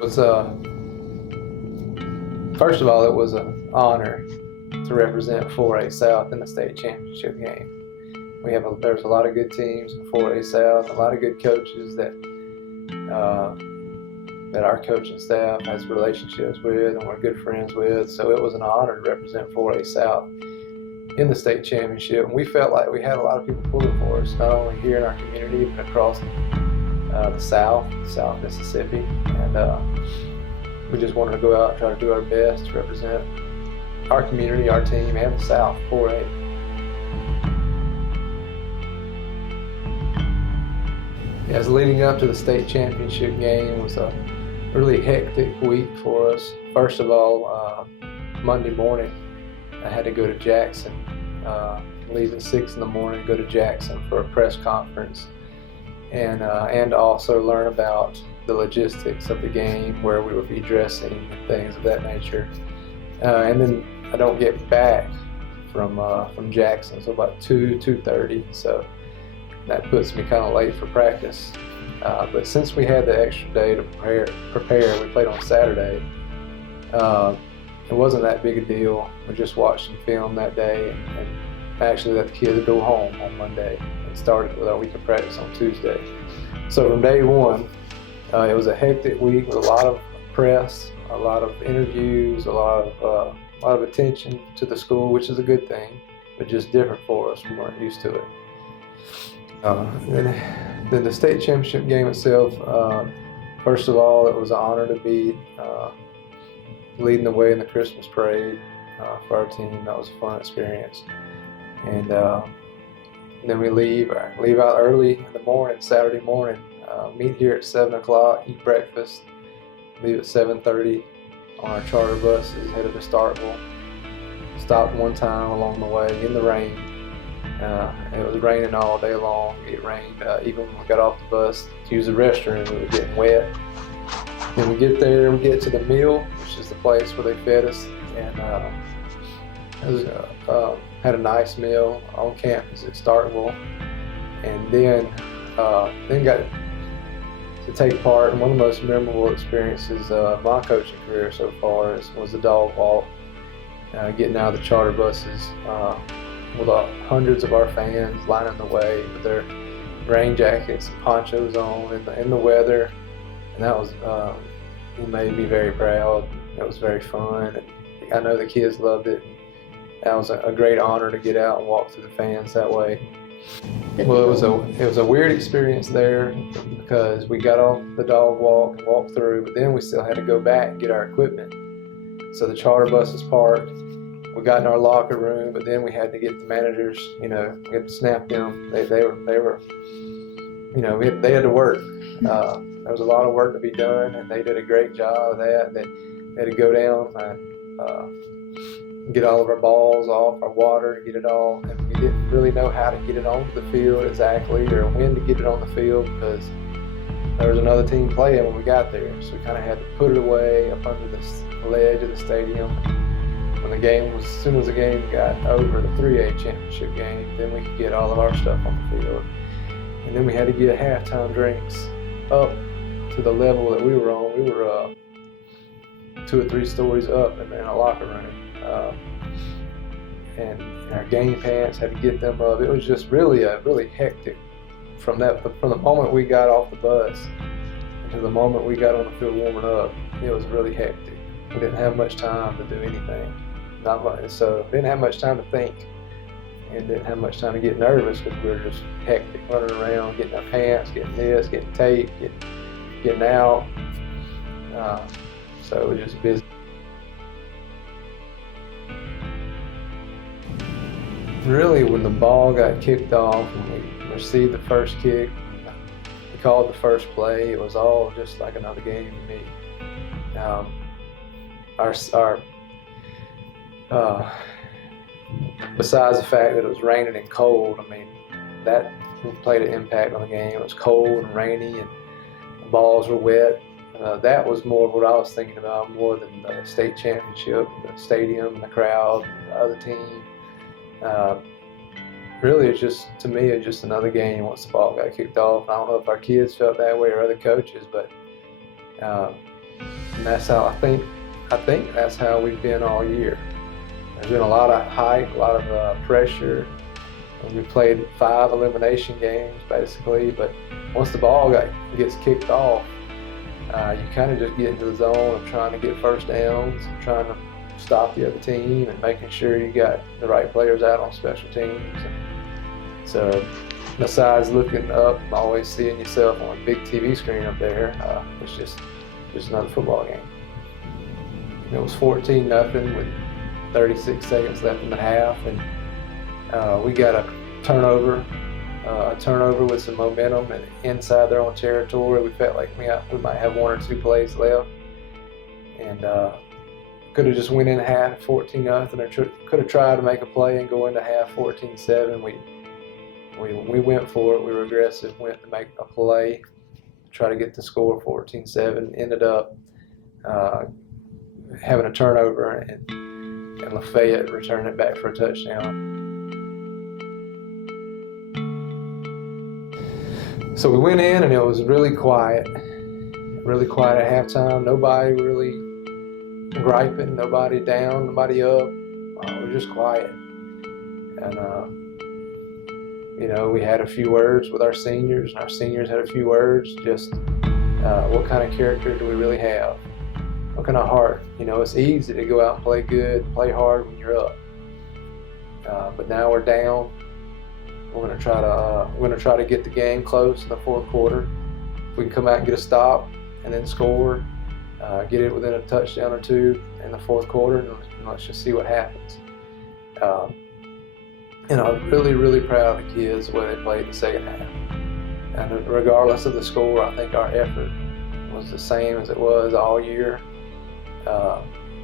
was First of all, it was an honor to represent 4A South in the state championship game. There's a lot of good teams in 4A South, a lot of good coaches that our coaching staff has relationships with and we're good friends with. So it was an honor to represent 4A South in the state championship. And we felt like we had a lot of people pulling for us, not only here in our community, but across the South Mississippi. And we just wanted to go out and try to do our best to represent our community, our team, and the South 4A. As leading up to the state championship game was a really hectic week for us. First of all, Monday morning, I had to go to Jackson, leave at 6 in the morning, go to Jackson for a press conference, and also learn about the logistics of the game, where we would be dressing and things of that nature. And then I don't get back from Jackson until about 2:30, so that puts me kind of late for practice. But since we had the extra day to prepare, we played on Saturday. It wasn't that big a deal. We just watched some film that day and actually let the kids go home on Monday and started with our week of practice on Tuesday. So from day one, it was a hectic week with a lot of press, a lot of interviews, a lot of attention to the school, which is a good thing, but just different for us. We weren't used to it. Then the state championship game itself, first of all, it was an honor to be leading the way in the Christmas parade for our team. That was a fun experience. And then we leave out early in the morning, Saturday morning, meet here at 7 o'clock, eat breakfast, leave at 7:30 on our charter buses, headed to Starkville. Stopped one time along the way in the rain. It was raining all day long. It rained even when we got off the bus to use the restroom. We were getting wet. Then we get there, we get to the meal, which is the place where they fed us, and had a nice meal on campus at Starkville, and then got to take part in one of the most memorable experiences of my coaching career so far was the dog walk, getting out of the charter buses with hundreds of our fans lining the way with their rain jackets and ponchos on in the weather, and that was it made me very proud. It was very fun, and I know the kids loved it. That was a great honor to get out and walk through the fans that way. Well, it was a weird experience there because we got off the dog walk and walked through, but then we still had to go back and get our equipment. So the charter bus was parked. We got in our locker room, but then we had to get the managers. We had to snap them. They were, they had to work. There was a lot of work to be done, and they did a great job of that. They had to go down and get all of our balls off, our water, get it all. And we didn't really know how to get it onto the field exactly, or when to get it on the field, because there was another team playing when we got there. So we kind of had to put it away up under the ledge of the stadium. As soon as the game got over, the 3A championship game, then we could get all of our stuff on the field. And then we had to get halftime drinks up to the level that we were on. We were 2 or 3 stories up in a locker room. And our game pants, had to get them up. It was just really hectic from the moment we got off the bus to the moment we got on the field warming up. It was really hectic. We didn't have much time to do anything. Not much, so didn't have much time to think, and didn't have much time to get nervous because we were just hectic, running around, getting our pants, getting this, getting tape, getting out. So it was just busy. Really, when the ball got kicked off and we received the first kick, we called the first play. It was all just like another game to me. Besides the fact that it was raining and cold, that played an impact on the game. It was cold and rainy, and the balls were wet. That was more of what I was thinking about, more than the state championship, the stadium, the crowd, the other team. Really, to me, it's just another game once the ball got kicked off. I don't know if our kids felt that way or other coaches, but And that's how I think that's how we've been all year. There's been a lot of hype, a lot of pressure. And we played 5 elimination games basically, but once the ball gets kicked off, you kind of just get into the zone of trying to get first downs, trying to stop the other team, and making sure you got the right players out on special teams. And so, besides looking up, always seeing yourself on a big TV screen up there, it's just another football game. It was 14-0 with 36 seconds left in the half, and we got a turnover with some momentum and inside their own territory. We felt like we might have 1 or 2 plays left, and could have just went in half 14-0, or could have tried to make a play and go into half 14-7. We went for it. We were aggressive, went to make a play, try to get the score 14-7. Ended up having a turnover, and Lafayette returned it back for a touchdown. So we went in, and it was really quiet at halftime. Nobody really griping, nobody down, nobody up. It was just quiet. And we had a few words with our seniors, and our seniors had a few words, just what kind of character do we really have? What kind of heart? It's easy to go out and play good, play hard when you're up. But now we're down. We're going to try to get the game close in the fourth quarter. If we can come out and get a stop and then score, get it within a touchdown or 2 in the fourth quarter, and let's just see what happens. I'm really, really proud of the kids the way they played the second half. And regardless of the score, I think our effort was the same as it was all year.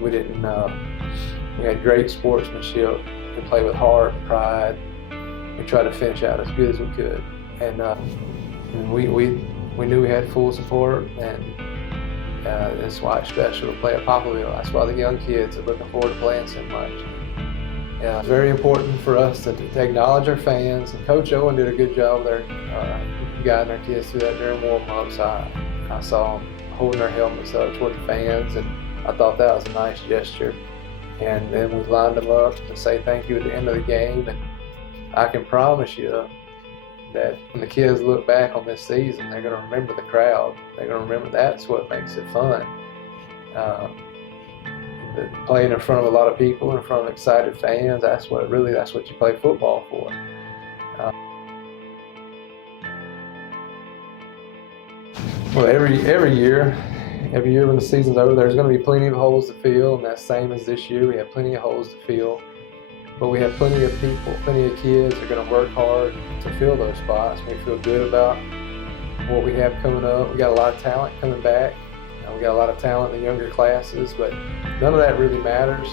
We had great sportsmanship. We played with heart and pride. We tried to finish out as good as we could. And we knew we had full support, and that's why it's special to play at Poplarville. That's why the young kids are looking forward to playing so much. It's very important for us to acknowledge our fans, and Coach Owen did a good job there guiding our kids through that during warm-ups. I saw them holding their helmets up toward the fans, and I thought that was a nice gesture. And then we lined them up to say thank you at the end of the game, and I can promise you that when the kids look back on this season, they're going to remember the crowd. They're going to remember that's what makes it fun. Playing in front of a lot of people, in front of excited fans, that's what you play football for. Well, every year when the season's over, there's going to be plenty of holes to fill, and that's same as this year. We have plenty of holes to fill. But we have plenty of people, plenty of kids that are going to work hard to fill those spots. We feel good about what we have coming up. We got a lot of talent coming back. We got a lot of talent in the younger classes, but none of that really matters.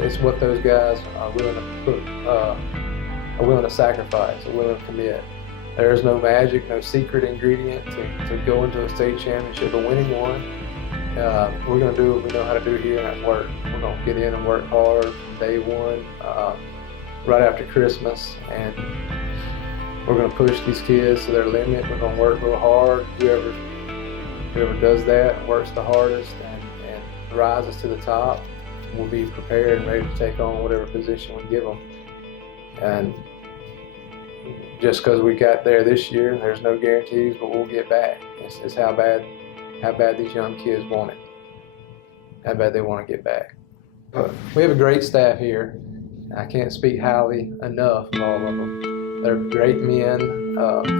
It's what those guys are willing to sacrifice, are willing to commit. There is no magic, no secret ingredient to go into a state championship or winning one. We're going to do what we know how to do here, and that's work. We're going to get in and work hard from day one, right after Christmas, and we're going to push these kids to their limit. We're going to work real hard. Whoever does that, works the hardest, and rises to the top, will be prepared and ready to take on whatever position we give them. And just because we got there this year, there's no guarantees, but we'll get back. It's how bad these young kids want it, how bad they want to get back. But we have a great staff here. I can't speak highly enough of all of them. They're great men.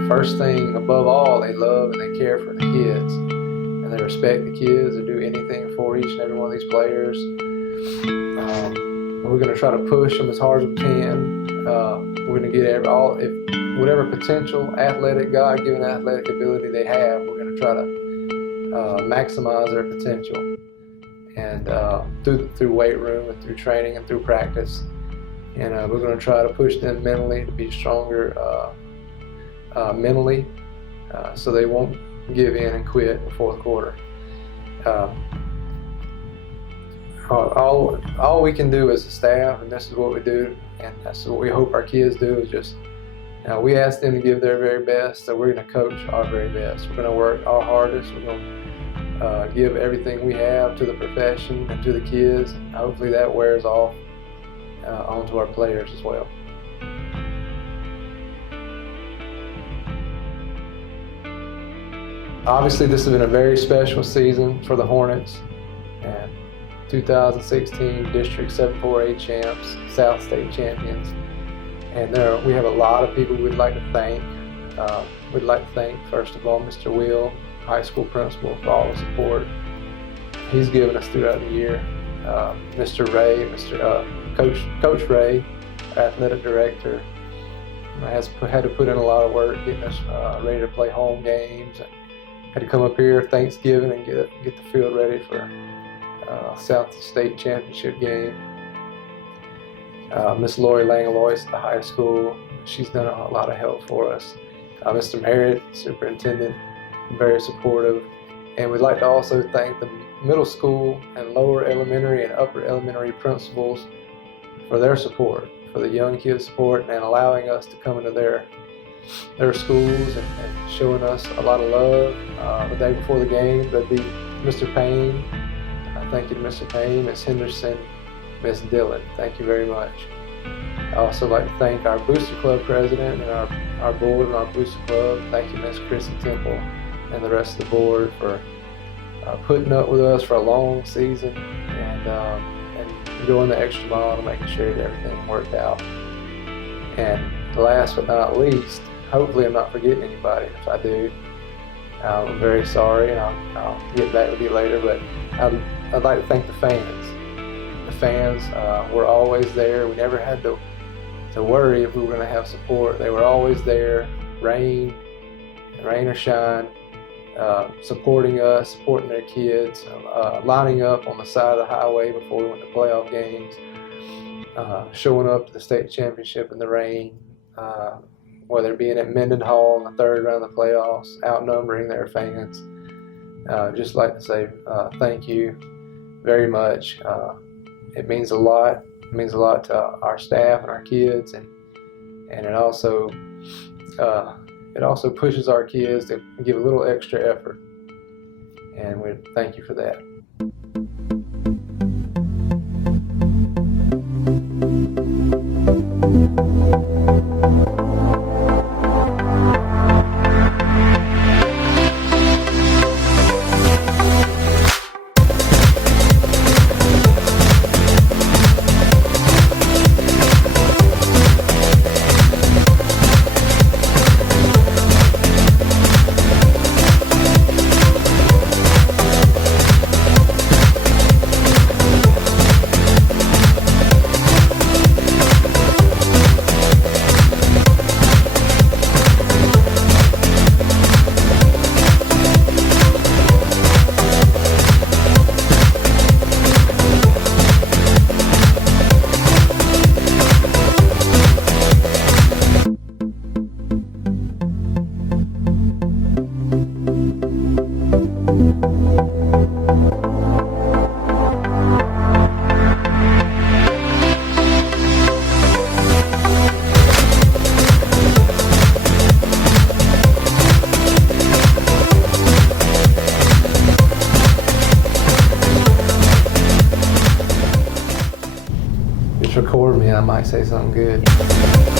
First thing, above all, they love and they care for the kids, and they respect the kids. They do anything for each and every one of these players. We're going to try to push them as hard as we can. We're going to get whatever potential God-given athletic ability they have, we're going to try to maximize their potential, and through weight room and through training and through practice. And we're going to try to push them mentally to be stronger mentally, so they won't give in and quit in the fourth quarter. All we can do as a staff, and this is what we do, and that's what we hope our kids do, is just we ask them to give their very best, so we're going to coach our very best. We're going to work our hardest. We're going give everything we have to the profession and to the kids. Hopefully that wears off onto our players as well. Obviously, this has been a very special season for the Hornets. And 2016 District 7-4A champs, South State champions. And we have a lot of people we'd like to thank. We'd like to thank, first of all, Mr. Will, high school principal, for all the support he's given us throughout the year. Mr. Ray, Coach Ray, athletic director, has had to put in a lot of work getting us ready to play home games. And had to come up here Thanksgiving and get the field ready for South State championship game. Miss Lori Langlois at the high school, she's done a lot of help for us. Mr. Merritt, superintendent, very supportive. And we'd like to also thank the middle school and lower elementary and upper elementary principals for their support, for the young kids' support, and allowing us to come into their schools and showing us a lot of love. The day before the game, that'd be Mr. Payne. Thank you to Mr. Payne, Ms. Henderson, Ms. Dillon. Thank you very much. I also like to thank our Booster Club president and our board and our Booster Club. Thank you, Ms. Chrissy Temple, and the rest of the board for putting up with us for a long season and going the extra mile to making sure that everything worked out. And last but not least, hopefully I'm not forgetting anybody. If I do, I'm very sorry, and I'll get back with you later, but I'd like to thank the fans. The fans were always there. We never had to worry if we were going to have support. They were always there, rain or shine, supporting us, supporting their kids, lining up on the side of the highway before we went to playoff games, showing up to the state championship in the rain, whether it being at Mendenhall in the third round of the playoffs, outnumbering their fans. Just like to say thank you very much. It means a lot. It means a lot to our staff and our kids, and it also pushes our kids to give a little extra effort. And we thank you for that. Record me, I might say something good.